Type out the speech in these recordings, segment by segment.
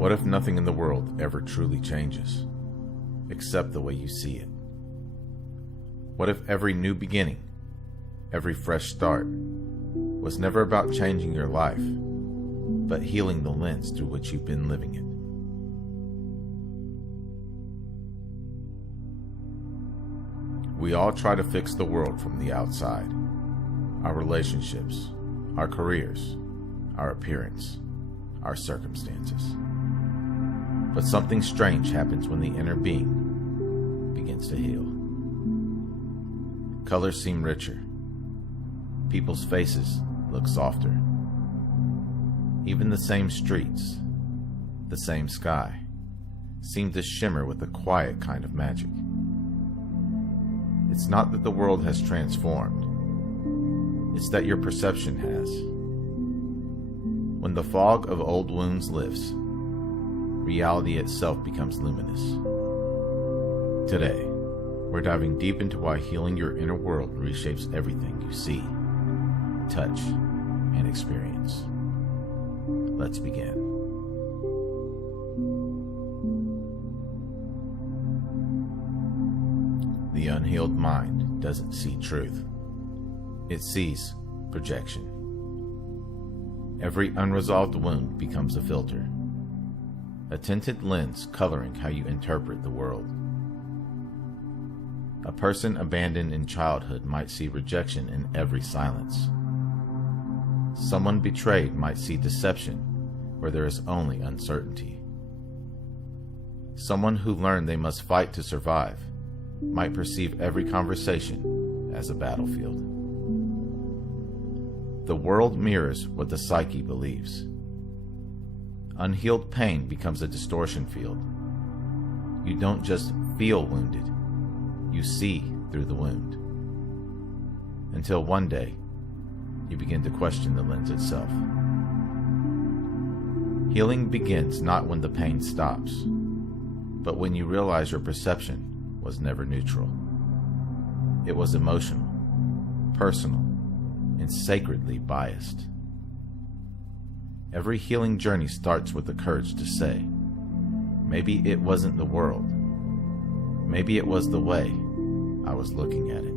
What if nothing in the world ever truly changes, except the way you see it? What if every new beginning, every fresh start, was never about changing your life, but healing the lens through which you've been living it? We all try to fix the world from the outside. Our relationships, our careers, our appearance, our circumstances. But something strange happens when the inner being begins to heal. Colors seem richer. People's faces look softer. Even the same streets, the same sky, seem to shimmer with a quiet kind of magic. It's not that the world has transformed. It's that your perception has. When the fog of old wounds lifts, reality itself becomes luminous. Today, we're diving deep into why healing your inner world reshapes everything you see, touch, and experience. Let's begin. The unhealed mind doesn't see truth. It sees projection. Every unresolved wound becomes a filter, a tinted lens coloring how you interpret the world. A person abandoned in childhood might see rejection in every silence. Someone betrayed might see deception where there is only uncertainty. Someone who learned they must fight to survive might perceive every conversation as a battlefield. The world mirrors what the psyche believes. Unhealed pain becomes a distortion field. You don't just feel wounded, you see through the wound. Until one day, you begin to question the lens itself. Healing begins not when the pain stops, but when you realize your perception was never neutral. It was emotional, personal, and sacredly biased. Every healing journey starts with the courage to say, maybe it wasn't the world. Maybe it was the way I was looking at it.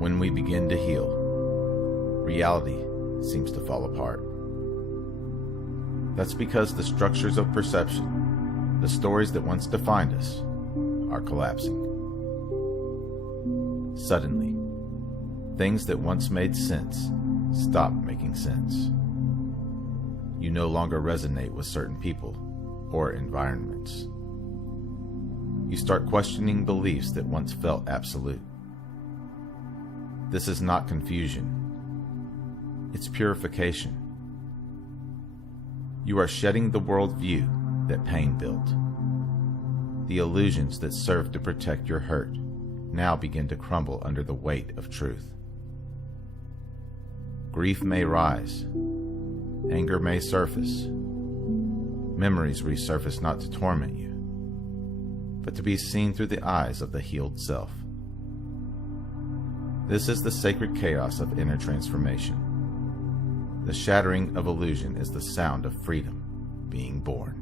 When we begin to heal, reality seems to fall apart. That's because the structures of perception, the stories that once defined us, are collapsing. Suddenly, things that once made sense stop making sense. You no longer resonate with certain people or environments. You start questioning beliefs that once felt absolute. This is not confusion. It's purification. You are shedding the worldview that pain built. The illusions that served to protect your hurt now begin to crumble under the weight of truth. Grief may rise. Anger may surface. Memories resurface not to torment you, but to be seen through the eyes of the healed self. This is the sacred chaos of inner transformation. The shattering of illusion is the sound of freedom being born.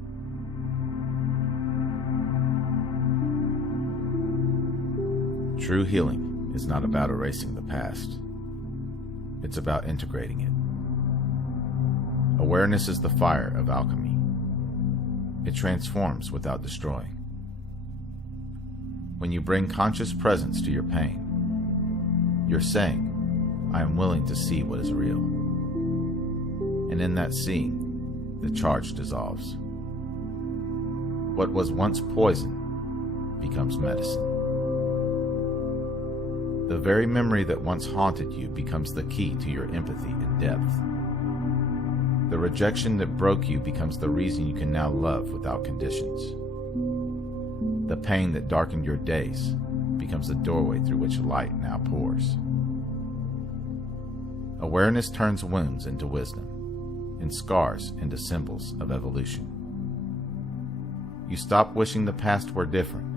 True healing is not about erasing the past. It's about integrating it. Awareness is the fire of alchemy. It transforms without destroying. When you bring conscious presence to your pain, you're saying, I am willing to see what is real. And in that seeing, the charge dissolves. What was once poison becomes medicine. The very memory that once haunted you becomes the key to your empathy and depth. The rejection that broke you becomes the reason you can now love without conditions. The pain that darkened your days becomes the doorway through which light now pours. Awareness turns wounds into wisdom, and scars into symbols of evolution. You stop wishing the past were different,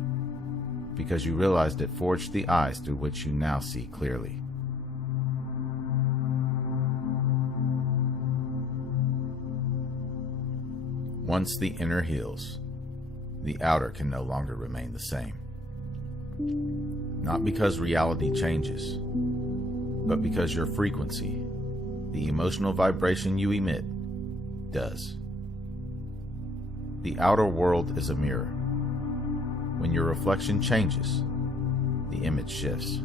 because you realized it forged the eyes through which you now see clearly. Once the inner heals, the outer can no longer remain the same. Not because reality changes, but because your frequency, the emotional vibration you emit, does. The outer world is a mirror. When your reflection changes, the image shifts.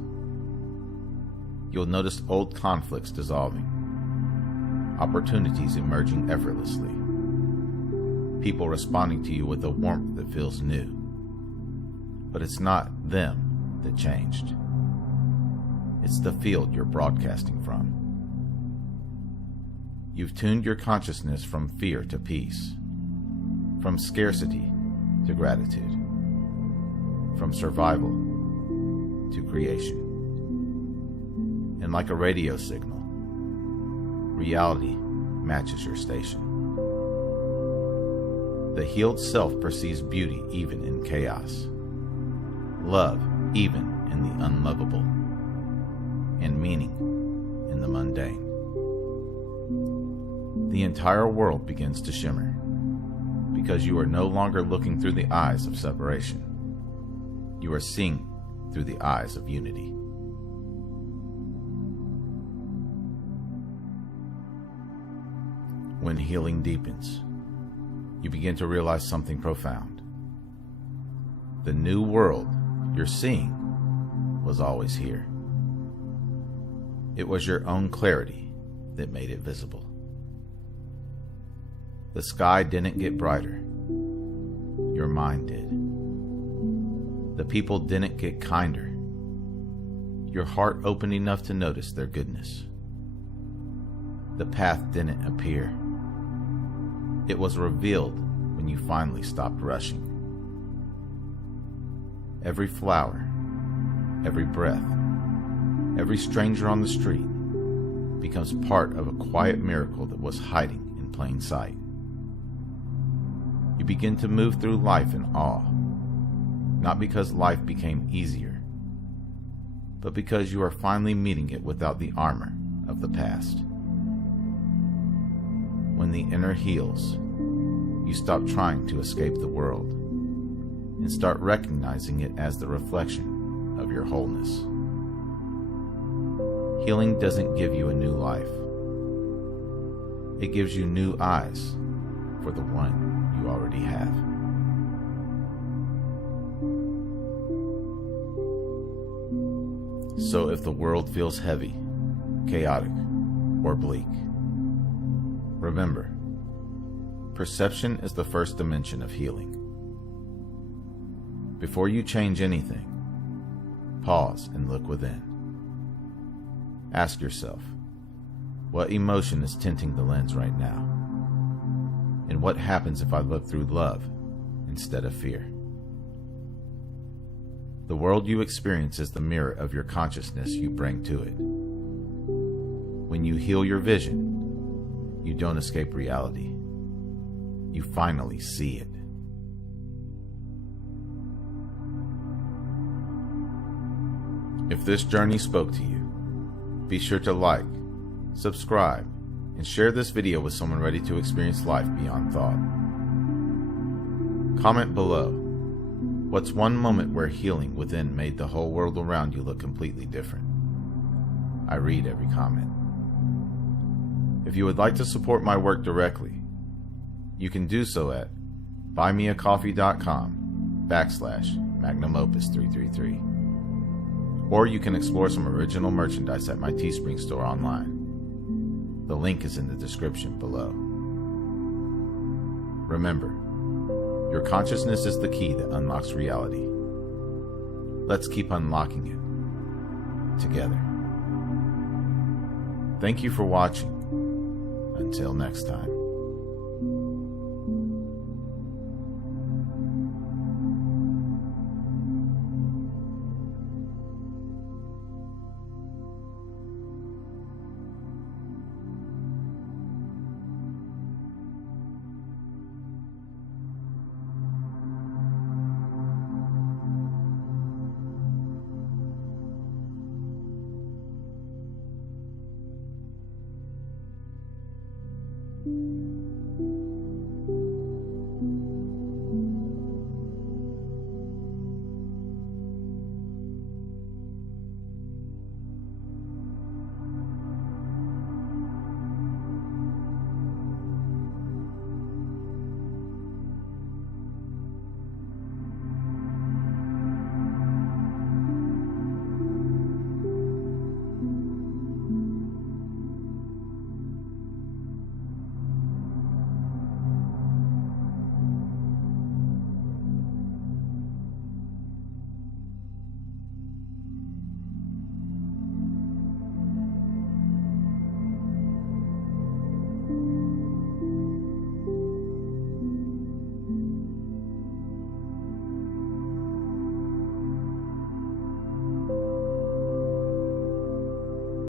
You'll notice old conflicts dissolving, opportunities emerging effortlessly, people responding to you with a warmth that feels new. But it's not them that changed. It's the field you're broadcasting from. You've tuned your consciousness from fear to peace, from scarcity to gratitude, from survival to creation. And like a radio signal, reality matches your station. The healed self perceives beauty even in chaos, love even in the unlovable, and meaning in the mundane. The entire world begins to shimmer because you are no longer looking through the eyes of separation. You are seeing through the eyes of unity. When healing deepens, you begin to realize something profound. The new world you're seeing was always here. It was your own clarity that made it visible. The sky didn't get brighter. Your mind did. The people didn't get kinder. Your heart opened enough to notice their goodness. The path didn't appear. It was revealed when you finally stopped rushing. Every flower, every breath, every stranger on the street becomes part of a quiet miracle that was hiding in plain sight. You begin to move through life in awe, not because life became easier, but because you are finally meeting it without the armor of the past. When the inner heals, you stop trying to escape the world and start recognizing it as the reflection of your wholeness. Healing doesn't give you a new life. It gives you new eyes for the one you already have. So if the world feels heavy, chaotic, or bleak, remember, perception is the first dimension of healing. Before you change anything, pause and look within. Ask yourself, what emotion is tinting the lens right now? And what happens if I look through love instead of fear? The world you experience is the mirror of your consciousness you bring to it. When you heal your vision, you don't escape reality. You finally see it. If this journey spoke to you, be sure to like, subscribe, and share this video with someone ready to experience life beyond thought. Comment below, what's one moment where healing within made the whole world around you look completely different? I read every comment. If you would like to support my work directly, you can do so at buymeacoffee.com/magnumopus333. Or you can explore some original merchandise at my Teespring store online. The link is in the description below. Remember, your consciousness is the key that unlocks reality. Let's keep unlocking it together. Thank you for watching. Until next time.